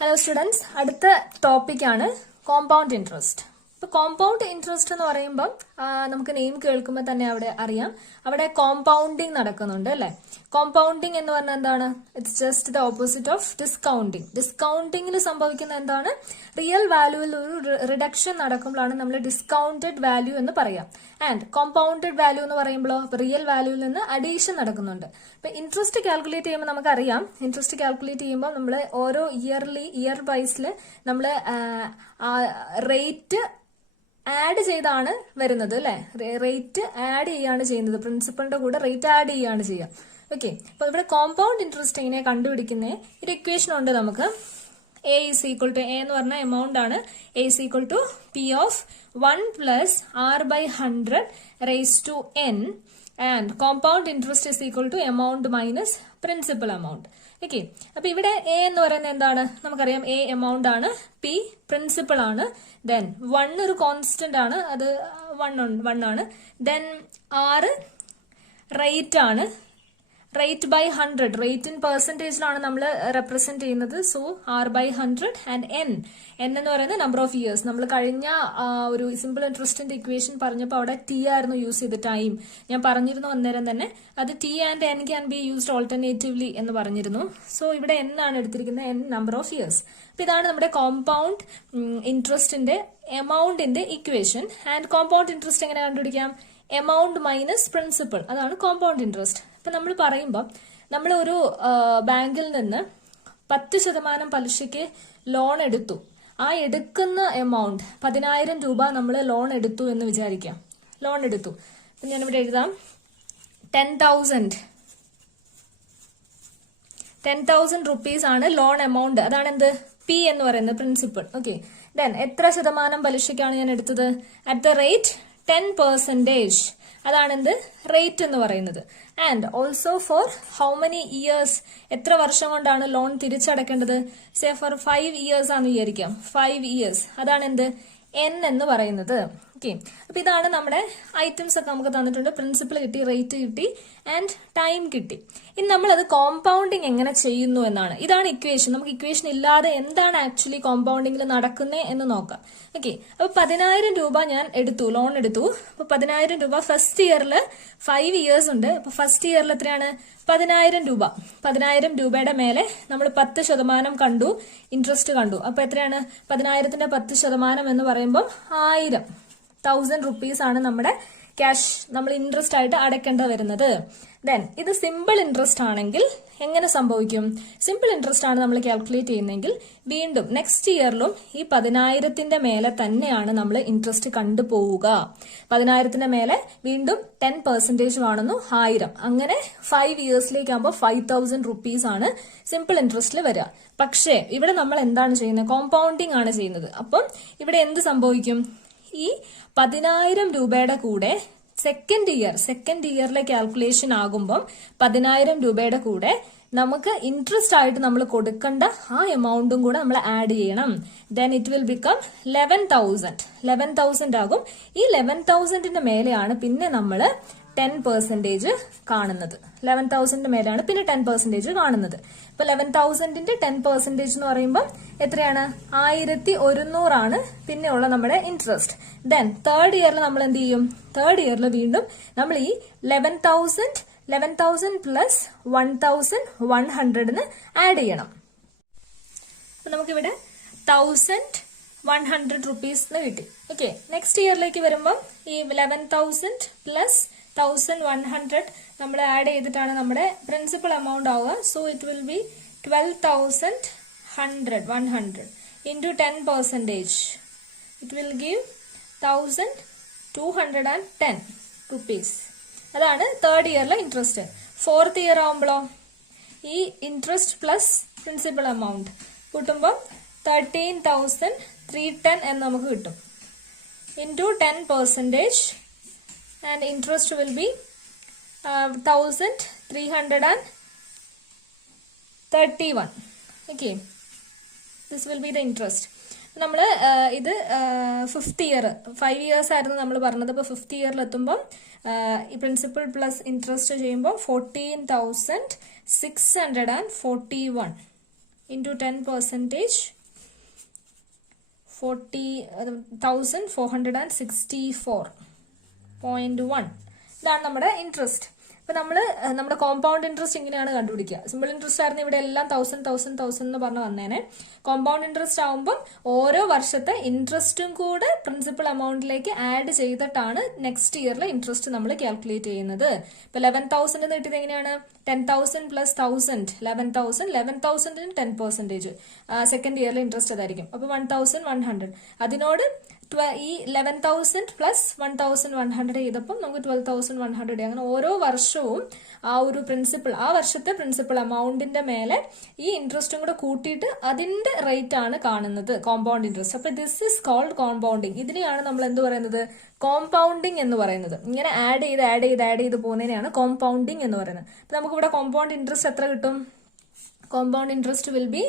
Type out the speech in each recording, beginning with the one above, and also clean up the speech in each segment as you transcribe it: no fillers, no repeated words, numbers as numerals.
Hello students, അടുത്ത ടോപ്പിക്കാണ് compound interest. ഇപ്പൊ കോമ്പൗണ്ട് ഇൻട്രസ്റ്റ് എന്ന് പറയുമ്പോൾ നമുക്ക് നെയിം കേൾക്കുമ്പോൾ തന്നെ അവിടെ അറിയാം, അവിടെ കോമ്പൗണ്ടിങ് നടക്കുന്നുണ്ട് അല്ലെ. കോമ്പൗണ്ടിങ് എന്ന് പറഞ്ഞാൽ എന്താണ്? It's just the opposite of discounting. ഡിസ്കൗണ്ടിങ്ങിൽ സംഭവിക്കുന്ന എന്താണ്? റിയൽ വാല്യൂവിൽ ഒരു റിഡക്ഷൻ നടക്കുമ്പോഴാണ് നമ്മൾ ഡിസ്കൗണ്ടഡ് വാല്യൂ എന്ന് പറയാം. ആൻഡ് കോമ്പൗണ്ടഡ് വാല്യൂ എന്ന് പറയുമ്പോഴോ റിയൽ വാല്യൂവിൽ നിന്ന് അഡീഷൻ നടക്കുന്നുണ്ട്. ഇപ്പൊ ഇൻട്രസ്റ്റ് കാൽക്കുലേറ്റ് ചെയ്യുമ്പോൾ നമുക്കറിയാം, ഇൻട്രസ്റ്റ് കാൽക്കുലേറ്റ് ചെയ്യുമ്പോൾ നമ്മൾ ഓരോ ഇയർ വൈസിൽ നമ്മൾ റേറ്റ് ആഡ് ചെയ്താണ് വരുന്നത് അല്ലെ. റേറ്റ് ആഡ് ചെയ്യാണ് ചെയ്യുന്നത്, പ്രിൻസിപ്പളിന്റെ കൂടെ റേറ്റ് ആഡ് ചെയ്യാണ് ചെയ്യുക. ഓക്കെ, അപ്പൊ ഇവിടെ കോമ്പൗണ്ട് ഇൻട്രസ്റ്റ് എങ്ങനെ കണ്ടുപിടിക്കുന്ന ഒരു ഇക്വേഷൻ ഉണ്ട് നമുക്ക്. A is equal to, A എന്ന് പറഞ്ഞ എമൗണ്ട് ആണ്, A is equal to P of 1 plus R by 100 raise to N and compound interest is equal to amount minus principal amount. Okay, അപ്പൊ ഇവിടെ എ എന്ന് പറയുന്നത് എന്താണ്? നമുക്കറിയാം എ എമൗണ്ട് ആണ്, പി പ്രിൻസിപ്പൾ ആണ്, ദെൻ 1 ഒരു കോൺസ്റ്റന്റ് ആണ്, അത് 1 ആണ്, ദെൻ ആറ് റേറ്റ് ആണ്, റേറ്റ് ബൈ 100, റേറ്റ് ഇൻ പെർസെന്റേജിലാണ് നമ്മൾ റെപ്രസെന്റ് ചെയ്യുന്നത്. So R by 100 and N എന്ന് പറയുന്നത് നമ്പർ ഓഫ് ഇയേഴ്സ്. നമ്മൾ കഴിഞ്ഞ ഒരു സിമ്പിൾ ഇൻട്രസ്റ്റിന്റെ ഇക്വേഷൻ പറഞ്ഞപ്പോൾ അവിടെ ടി ആയിരുന്നു യൂസ് ചെയ്ത് ടൈം. ഞാൻ പറഞ്ഞിരുന്നു അന്നേരം തന്നെ അത് T and N can be used alternatively എന്ന് പറഞ്ഞിരുന്നു. സോ ഇവിടെ എൻ ആണ് എടുത്തിരിക്കുന്നത്, എൻ നമ്പർ ഓഫ് ഇയേഴ്സ്. അപ്പൊ ഇതാണ് നമ്മുടെ കോമ്പൗണ്ട് ഇൻട്രസ്റ്റിന്റെ എമൗണ്ടിന്റെ ഇക്വേഷൻ. ആൻഡ് കോമ്പൗണ്ട് ഇൻട്രസ്റ്റ് എങ്ങനെ കണ്ടുപിടിക്കാം? എമൗണ്ട് മൈനസ് പ്രിൻസിപ്പൾ, അതാണ് കോമ്പൗണ്ട് ഇൻട്രസ്റ്റ്. ഇപ്പൊ നമ്മൾ പറയുമ്പോൾ നമ്മൾ ഒരു ബാങ്കിൽ നിന്ന് 10% പലിശയ്ക്ക് ലോൺ എടുത്തു. ആ എടുക്കുന്ന എമൗണ്ട് 10,000 രൂപ നമ്മൾ ലോൺ എടുത്തു എന്ന് വിചാരിക്കാം. ലോൺ എടുത്തു, അപ്പൊ ഞാനിവിടെ എഴുതാം 10,000 റുപ്പീസ് ആണ് ലോൺ എമൗണ്ട്. അതാണ് എന്ത്? പി എന്ന് പറയുന്നത് പ്രിൻസിപ്പൾ. ഓക്കെ, ദെൻ എത്ര ശതമാനം പലിശയ്ക്കാണ് ഞാൻ എടുത്തത്? At the rate 10%. അതാണ് എന്ത്? റേറ്റ് എന്ന് പറയുന്നത്. And also for how many years, എത്ര വർഷം കൊണ്ടാണ് ലോൺ തിരിച്ചടക്കേണ്ടത്? സേ ഫോർ 5 ഇയേഴ്സ് ആണെന്ന് വിചാരിക്കാം. 5 ഇയേഴ്സ്, അതാണ് എന്ത്? എൻ എന്ന് പറയുന്നത്. ഓക്കെ, അപ്പൊ ഇതാണ് നമ്മുടെ ഐറ്റംസ് ഒക്കെ നമുക്ക് തന്നിട്ടുണ്ട്. പ്രിൻസിപ്പിൾ കിട്ടി, റേറ്റ് കിട്ടി, ആൻഡ് ടൈം കിട്ടി. ഇനി നമ്മൾ അത് കോമ്പൗണ്ടിങ് എങ്ങനെ ചെയ്യുന്നു എന്നാണ്. ഇതാണ് ഇക്വേഷൻ. നമുക്ക് ഇക്വേഷൻ ഇല്ലാതെ എന്താണ് ആക്ച്വലി കോമ്പൗണ്ടിങ്ങിൽ നടക്കുന്നത് എന്ന് നോക്കാം. ഓക്കെ, അപ്പൊ 10,000 രൂപ ഞാൻ എടുത്തു, ലോൺ എടുത്തു. അപ്പൊ 10,000 രൂപ ഫസ്റ്റ് ഇയറിൽ 5 ഇയേഴ്സ് ഉണ്ട്. അപ്പൊ ഫസ്റ്റ് ഇയറിൽ എത്രയാണ്? 10,000 രൂപ. 10,000 രൂപയുടെ മേലെ നമ്മൾ 10% കണ്ടു, ഇൻട്രസ്റ്റ് കണ്ടു. അപ്പൊ എത്രയാണ്? 10,000ന്റെ 10% എന്ന് പറയുമ്പോൾ 1,000 റുപ്പീസ് ആണ് നമ്മുടെ ക്യാഷ് നമ്മൾ ഇൻട്രസ്റ്റ് ആയിട്ട് അടയ്ക്കേണ്ട വരുന്നത്. ദെൻ ഇത് സിമ്പിൾ ഇൻട്രസ്റ്റ് ആണെങ്കിൽ എങ്ങനെ സംഭവിക്കും? സിമ്പിൾ ഇൻട്രസ്റ്റ് ആണ് നമ്മൾ കാൽക്കുലേറ്റ് ചെയ്യുന്നതെങ്കിൽ വീണ്ടും നെക്സ്റ്റ് ഇയറിലും ഈ 10,000ന്റെ മേലെ തന്നെയാണ് നമ്മൾ ഇൻട്രസ്റ്റ് കണ്ടുപോവുക. 10,000ന്റെ മേലെ വീണ്ടും 10% ആണെന്നു 1,000. അങ്ങനെ 5 ഇയേഴ്സിലേക്കാകുമ്പോൾ 5,000 റുപ്പീസ് ആണ് സിമ്പിൾ ഇൻട്രസ്റ്റിൽ വരിക. പക്ഷേ ഇവിടെ നമ്മൾ എന്താണ് ചെയ്യുന്നത്? കോമ്പൗണ്ടിങ് ആണ് ചെയ്യുന്നത്. അപ്പം ഇവിടെ എന്ത് സംഭവിക്കും? ഈ 10,000 രൂപയുടെ കൂടെ സെക്കൻഡ് ഇയറിലെ കാൽക്കുലേഷൻ ആകുമ്പം 10,000 രൂപയുടെ കൂടെ നമുക്ക് ഇൻട്രസ്റ്റ് ആയിട്ട് നമ്മൾ കൊടുക്കേണ്ട ആ എമൗണ്ടും കൂടെ നമ്മൾ ആഡ് ചെയ്യണം. ദെൻ ഇറ്റ് വിൽ ബിക്കം 11,000 ആകും. ഈ 11,000ന്റെ മേലെയാണ് പിന്നെ നമ്മൾ 10% കാണുന്നത്. 11,000ന്റെ മേലെയാണ് പിന്നെ 10% കാണുന്നത്. ഇപ്പൊ 11,000ന്റെ 10% എന്ന് പറയുമ്പോൾ എത്രയാണ്? 1,100 ആണ് പിന്നെയുള്ള നമ്മുടെ ഇൻട്രസ്റ്റ്. ദെൻ തേർഡ് ഇയറിൽ നമ്മൾ എന്ത് ചെയ്യും? തേർഡ് ഇയറിൽ വീണ്ടും നമ്മൾ ഈ 11,000 പ്ലസ് 1,100 ആഡ് ചെയ്യണം. അപ്പൊ നമുക്കിവിടെ 1,100 റുപ്പീസ് കിട്ടി. ഓക്കെ, നെക്സ്റ്റ് ഇയറിലേക്ക് വരുമ്പോൾ ഈ 11,000 പ്ലസ് 1,100 നമ്മൾ ആഡ് ചെയ്തിട്ടാണ് നമ്മുടെ പ്രിൻസിപ്പൽ എമൗണ്ട് ആവുക. So it will be 12,100 into 10%. It will give 1,210 rupees. അതാണ് തേർഡ് ഇയറിലെ ഇൻട്രസ്റ്റ്. ഫോർത്ത് ഇയർ ആവുമ്പോഴോ ഈ ഇൻട്രസ്റ്റ് പ്ലസ് പ്രിൻസിപ്പൽ എമൗണ്ട് കൂട്ടുമ്പോൾ 13,310 എന്ന് നമുക്ക് കിട്ടും. Into 10%. And interest will be 1,331. Okay, this will be the interest. നമ്മൾ ഇത് 5th ഇയർ 5 ഇയേഴ്സ് ആയിരുന്നു നമ്മൾ പറഞ്ഞത്. അപ്പോൾ 5th ഇയറിൽ എത്തുമ്പോൾ ഈ പ്രിൻസിപ്പൽ പ്ലസ് ഇൻട്രസ്റ്റ് ചെയ്യുമ്പോൾ 14,641 into 10%, 1464.1. ഇതാണ് നമ്മുടെ ഇൻട്രസ്റ്റ്. ഇപ്പൊ നമ്മുടെ കോമ്പൗണ്ട് ഇൻട്രസ്റ്റ് ഇങ്ങനെയാണ് കണ്ടുപിടിക്കുക. സിമ്പിൾ ഇൻട്രസ്റ്റ് ആയിരുന്നു ഇവിടെ എല്ലാം 1000 എന്ന് പറഞ്ഞു വന്നേനെ. കോമ്പൗണ്ട് ഇൻട്രസ്റ്റ് ആവുമ്പോൾ ഓരോ വർഷത്തെ ഇൻട്രസ്റ്റും കൂടെ പ്രിൻസിപ്പൽ എമൗണ്ടിലേക്ക് ആഡ് ചെയ്തിട്ടാണ് നെക്സ്റ്റ് ഇയറിലെ ഇൻട്രസ്റ്റ് നമ്മൾ കാൽക്കുലേറ്റ് ചെയ്യുന്നത്. ഇപ്പൊ 11,000 എന്ന് കിട്ടിയത് എങ്ങനെയാണ്? 10,000 plus 1,000, 11,000. 11,000 10%. സെക്കൻഡ് ഇയറിലെ ഇൻട്രസ്റ്റ് അതായിരിക്കും. അപ്പൊ 1,100. അതിനോട് ഈ 11,000 പ്ലസ് 1,100 ചെയ്തപ്പോൾ നമുക്ക് 12,100. അങ്ങനെ ഓരോ വർഷവും ആ ഒരു പ്രിൻസിപ്പൽ, ആ വർഷത്തെ പ്രിൻസിപ്പൽ എമൗണ്ടിന്റെ മേലെ ഈ ഇൻട്രസ്റ്റും കൂടെ കൂട്ടിയിട്ട് അതിന്റെ റേറ്റ് ആണ് കാണുന്നത് കോമ്പൗണ്ട് ഇൻട്രസ്റ്റ്. അപ്പൊ ദിസ് ഇസ് കോൾഡ് കോമ്പൗണ്ടിങ്. ഇതിനെയാണ് നമ്മൾ എന്ത് പറയുന്നത്? കോമ്പൗണ്ടിങ് എന്ന് പറയുന്നത്. ഇങ്ങനെ ആഡ് ചെയ്ത് പോകുന്നതിനെയാണ് കോമ്പൗണ്ടിങ് എന്ന് പറയുന്നത്. അപ്പൊ നമുക്കിവിടെ കോമ്പൗണ്ട് ഇൻട്രസ്റ്റ് എത്ര കിട്ടും? കോമ്പൗണ്ട് ഇൻട്രസ്റ്റ് വിൽ ബി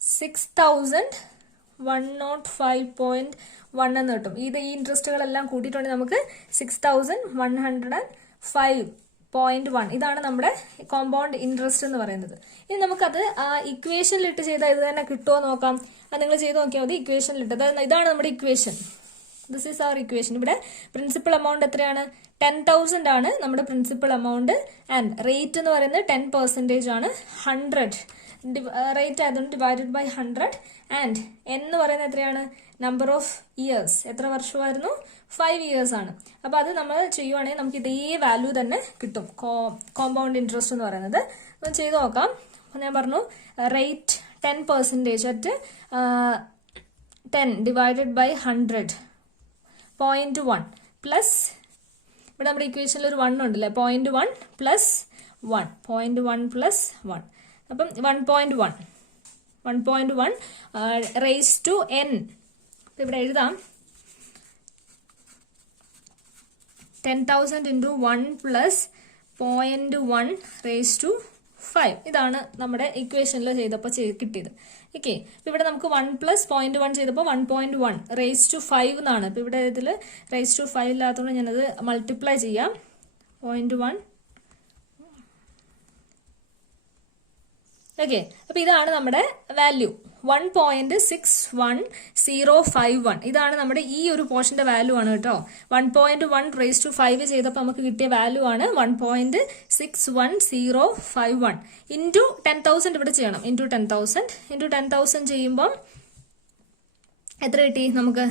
6,105.1 എന്ന് കിട്ടും. ഈ ഇൻട്രസ്റ്റുകളെല്ലാം കൂട്ടിയിട്ടുണ്ടെങ്കിൽ നമുക്ക് 6,105.1. ഇതാണ് നമ്മുടെ കോമ്പൗണ്ട് ഇൻട്രസ്റ്റ് എന്ന് പറയുന്നത്. ഇനി നമുക്കത് ആ ഇക്വേഷനിലിട്ട് ചെയ്താൽ ഇത് തന്നെ കിട്ടുമോ നോക്കാം. അത് നിങ്ങൾ ചെയ്ത് നോക്കിയാൽ മതി. ഇക്വേഷനിലിട്ട്, അതായത് ഇതാണ് നമ്മുടെ equation. This is our equation. ഇവിടെ പ്രിൻസിപ്പൽ എമൗണ്ട് എത്രയാണ്? 10,000 ആണ് നമ്മുടെ പ്രിൻസിപ്പൽ എമൗണ്ട്. ആൻഡ് റേറ്റ് എന്ന് പറയുന്നത് 10% ആണ്. 100 റേറ്റ് ആയതുകൊണ്ട് ഡിവൈഡഡ് ബൈ 100. ആൻഡ് എന്ന് പറയുന്നത് എത്രയാണ്? Number of years. എത്ര വർഷമായിരുന്നു? 5 years ആണ്. അപ്പൊ അത് നമ്മൾ ചെയ്യുവാണെങ്കിൽ നമുക്ക് ഇതേ വാല്യൂ തന്നെ കിട്ടും, കോമ്പൗണ്ട് ഇൻട്രസ്റ്റ് എന്ന് പറയുന്നത്. അപ്പം ചെയ്ത് നോക്കാം. ഞാൻ പറഞ്ഞു rate 10% at 10 divided by 100.1 plus, ഇവിടെ നമ്മുടെ ഇക്വേഷനിൽ ഒരു 1 ഉണ്ടല്ലേ, 0.1 പ്ലസ് 1, 0.1 പ്ലസ് 1. അപ്പം 1.1 റേസ് ടു n. ഇവിടെ എഴുതാം 10,000 into 1 plus 0.1 raised to 5. ഇതാണ് നമ്മുടെ ഇക്വേഷനിൽ ചെയ്തപ്പോൾ കിട്ടിയത്. ഓക്കെ, ഇവിടെ നമുക്ക് 1 plus 0.1 ചെയ്തപ്പോൾ 1.1 raised to 5 എന്നാണ്. ഇപ്പൊ ഇവിടെ ഇതിൽ raised to 5 ഇല്ലാത്തതുകൊണ്ട് ഞാനത് മൾട്ടിപ്ലൈ ചെയ്യാം. 0.1. ഓക്കെ, അപ്പൊ ഇതാണ് നമ്മുടെ വാല്യൂ 1.61051. ഇതാണ് നമ്മുടെ ഈ ഒരു പോർഷന്റെ വാല്യൂ ആണ് കേട്ടോ. 1.1 raised to 5 ചെയ്തപ്പോൾ നമുക്ക് കിട്ടിയ വാല്യൂ ആണ് 1.61051 ഇൻറ്റു 10,000 ഇവിടെ ചെയ്യണം. ഇൻറ്റു 10,000 ചെയ്യുമ്പോൾ എത്ര കിട്ടി നമുക്ക്?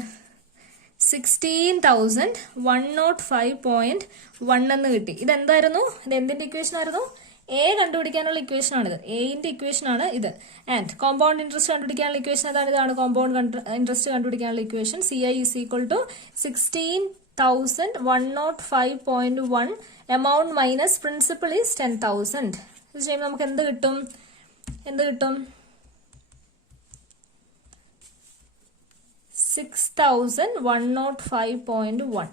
16,105.1 എന്ന് കിട്ടി. ഇതെന്തായിരുന്നു? ഇത് എന്തിന്റെ ഇക്വേഷൻ ആയിരുന്നു? എ കണ്ടുപിടിക്കാനുള്ള ഇക്വേഷൻ ആണിത്. എന്റെ ഇക്വേഷൻ ആണ് ഇത്. ആൻഡ് കോമ്പൗണ്ട് ഇൻട്രസ്റ്റ് കണ്ടുപിടിക്കാനുള്ള ഇക്വേഷൻ ഇതാണ് കോമ്പൗണ്ട് ഇൻട്രസ്റ്റ് കണ്ടുപിടിക്കാനുള്ള equation. CI is equal to 16,105.1 amount minus principal is 10,000. ഇത് ചെയ്യുമ്പോൾ നമുക്ക് എന്ത് കിട്ടും? 6,105.1.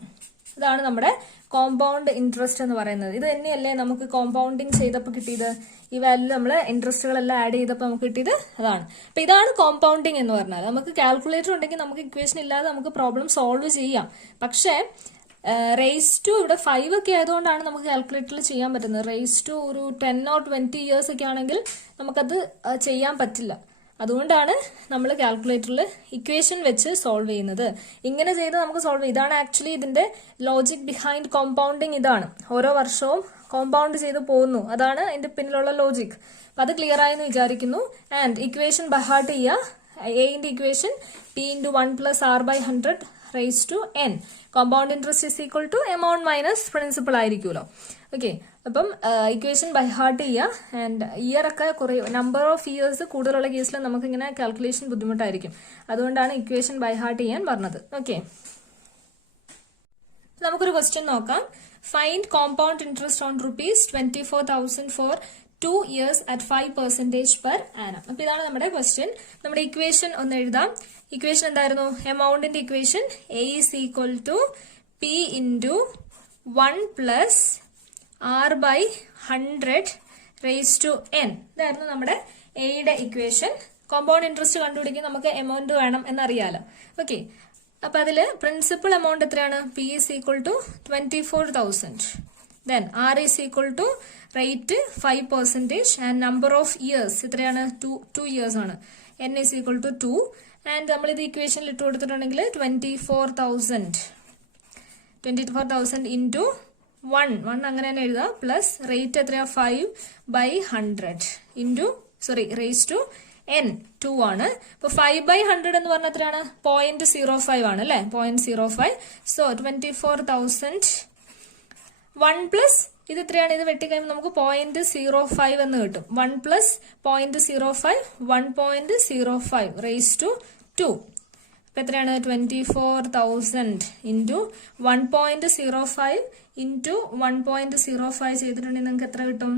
ഇതാണ് നമ്മുടെ കോമ്പൗണ്ട് ഇൻട്രസ്റ്റ് എന്ന് പറയുന്നത്. ഇത് തന്നെയല്ലേ നമുക്ക് കോമ്പൗണ്ടിങ് ചെയ്തപ്പോൾ കിട്ടിയത്? ഈ വാല്യൂ നമ്മൾ ഇൻട്രസ്റ്റുകളെല്ലാം ആഡ് ചെയ്തപ്പോൾ നമുക്ക് കിട്ടിയത് അതാണ്. അപ്പൊ ഇതാണ് കോമ്പൗണ്ടിങ് എന്ന് പറഞ്ഞാൽ. നമുക്ക് കാൽക്കുലേറ്റർ ഉണ്ടെങ്കിൽ നമുക്ക് ഇക്വേഷൻ ഇല്ലാതെ നമുക്ക് പ്രോബ്ലം സോൾവ് ചെയ്യാം. പക്ഷേ റേസ് ടു ഇവിടെ 5 ഒക്കെ ആയതുകൊണ്ടാണ് നമുക്ക് കാൽക്കുലേറ്ററിൽ ചെയ്യാൻ പറ്റുന്നത്. റേസ് ടു ഒരു 10 or 20 years ഒക്കെ ആണെങ്കിൽ നമുക്കത് ചെയ്യാൻ പറ്റില്ല. അതുകൊണ്ടാണ് നമ്മൾ കാൽക്കുലേറ്ററിൽ ഇക്വേഷൻ വെച്ച് സോൾവ് ചെയ്യുന്നത്. ഇങ്ങനെ ചെയ്ത് നമുക്ക് സോൾവ് ചെയ്യാം. ഇതാണ് ആക്ച്വലി ഇതിന്റെ ലോജിക് ബിഹൈൻഡ് കോമ്പൗണ്ടിങ്. ഇതാണ് ഓരോ വർഷവും കോമ്പൗണ്ട് ചെയ്ത് പോകുന്നു. അതാണ് ഇതിന്റെ പിന്നിലുള്ള ലോജിക്. അപ്പൊ അത് ക്ലിയർ ആയെന്ന് വിചാരിക്കുന്നു. ആൻഡ് ഇക്വേഷൻ ബൈ ഹാർട്ട് ചെയ്യുക. എന്റെ equation P into 1 plus R by 100 raised to n. Compound interest is equal to amount minus principal ആയിരിക്കുമല്ലോ. ഓക്കെ, അപ്പം ഇക്വേഷൻ ബൈ ഹാർട്ട് ചെയ്യുക. ആൻഡ് ഇയർ ഒക്കെ കുറെ നമ്പർ ഓഫ് ഇയേഴ്സ് കൂടുതലുള്ള കേസിൽ നമുക്ക് ഇങ്ങനെ കാൽക്കുലേഷൻ ബുദ്ധിമുട്ടായിരിക്കും. അതുകൊണ്ടാണ് ഇക്വേഷൻ ബൈ ഹാർട്ട് ചെയ്യാൻ പറഞ്ഞത്. ഓക്കെ, നമുക്കൊരു ക്വസ്റ്റ്യൻ നോക്കാം. Find compound interest on ₹24,000 for 2 years at 5% per annum. അപ്പൊ ഇതാണ് നമ്മുടെ ക്വസ്റ്റ്യൻ. നമ്മുടെ ഇക്വേഷൻ ഒന്ന് എഴുതാം. ഇക്വേഷൻ എന്തായിരുന്നു? എമൗണ്ടിന്റെ equation A is equal to P into 1 plus R by 100 raised to n. ഇതായിരുന്നു നമ്മുടെ എയുടെ ഇക്വേഷൻ. കോമ്പൗണ്ട് ഇൻട്രസ്റ്റ് കണ്ടുപിടിക്കാൻ നമുക്ക് എമൗണ്ട് വേണം എന്നറിയാലോ. ഓക്കെ, അപ്പൊ അതില് പ്രിൻസിപ്പൽ എമൗണ്ട് എത്രയാണ്? P is equal to 24,000 Then R is equal to rate 5% and number of years എത്രയാണ് 2 years ആണ്. N is equal to 2 and നമ്മൾ ഇത് ഇക്വേഷനിൽ ഇട്ട് കൊടുത്തിട്ടുണ്ടെങ്കിൽ 24,000 into 1 അങ്ങനെ തന്നെ എഴുതാം പ്ലസ് റേറ്റ് എത്രയാ 5/100 into raised to n 2 ആണ്. അപ്പൊ 5/100 എന്ന് പറഞ്ഞാൽ എത്രയാണ് 0.05 ആണ് അല്ലെ 0.05. സോ 24,000 1 പ്ലസ് ഇത് എത്രയാണ് ഇത് വെട്ടിക്കഴിയുമ്പോൾ നമുക്ക് 0.05 എന്ന് കിട്ടും. 1 പ്ലസ് 0.05 1.05 റേസ് ടു 2. അപ്പൊ എത്രയാണ് 24,000 into 1.05 into 1.05 ചെയ്തിട്ടുണ്ടെങ്കിൽ നിങ്ങൾക്ക് എത്ര കിട്ടും?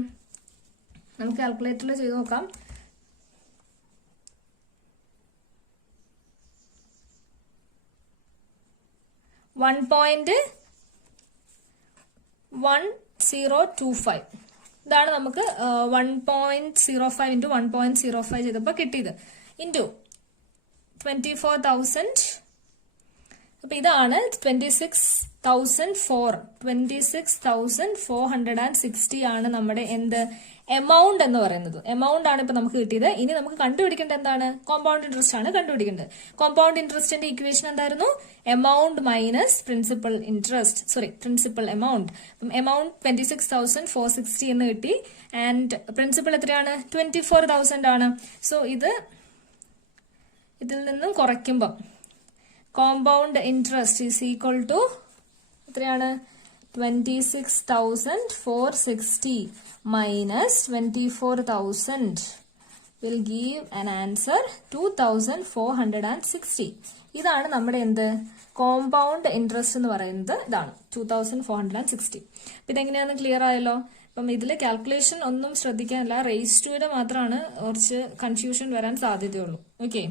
നമുക്ക് കാൽക്കുലേറ്ററിൽ ചെയ്ത് നോക്കാം. 1.1025 ഇതാണ് നമുക്ക് 1.05 into 1.05 ചെയ്തപ്പോ കിട്ടിയത് ഇൻറ്റു 24,000. അപ്പൊ ഇതാണ് 26,460 ആണ് നമ്മുടെ എന്ത് എമൗണ്ട് എന്ന് പറയുന്നത്. എമൗണ്ട് ആണ് ഇപ്പൊ നമുക്ക് കിട്ടിയത്. ഇനി നമുക്ക് കണ്ടുപിടിക്കേണ്ടത് എന്താണ്? കോമ്പൗണ്ട് ഇൻട്രസ്റ്റ് ആണ് കണ്ടുപിടിക്കേണ്ടത്. കോമ്പൗണ്ട് ഇൻട്രസ്റ്റിന്റെ ഇക്വേഷൻ എന്തായിരുന്നു? Amount minus principal principal amount. അപ്പം എമൗണ്ട് 26,460 എന്ന് കിട്ടി ആൻഡ് പ്രിൻസിപ്പൽ എത്രയാണ് 24,000 ആണ്. സോ ഇതിൽ നിന്നും കുറയ്ക്കുമ്പം compound interest is equal to എത്രയാണ് 26,460 minus 24,000 will give an answer 2,460. ഇതാണ് നമ്മുടെ എന്ത് കോമ്പൗണ്ട് ഇൻട്രസ്റ്റ് എന്ന് പറയുന്നത്. ഇതാണ് 2,460. അപ്പൊ ഇതെങ്ങനെയാന്ന് ക്ലിയർ ആയല്ലോ. അപ്പം ഇതിൽ കാൽക്കുലേഷൻ ഒന്നും ശ്രദ്ധിക്കാനില്ല. റേസ് ടുവിന് മാത്രമാണ് കുറച്ച് കൺഫ്യൂഷൻ വരാൻ സാധ്യതയുള്ളൂ. ഓക്കെ.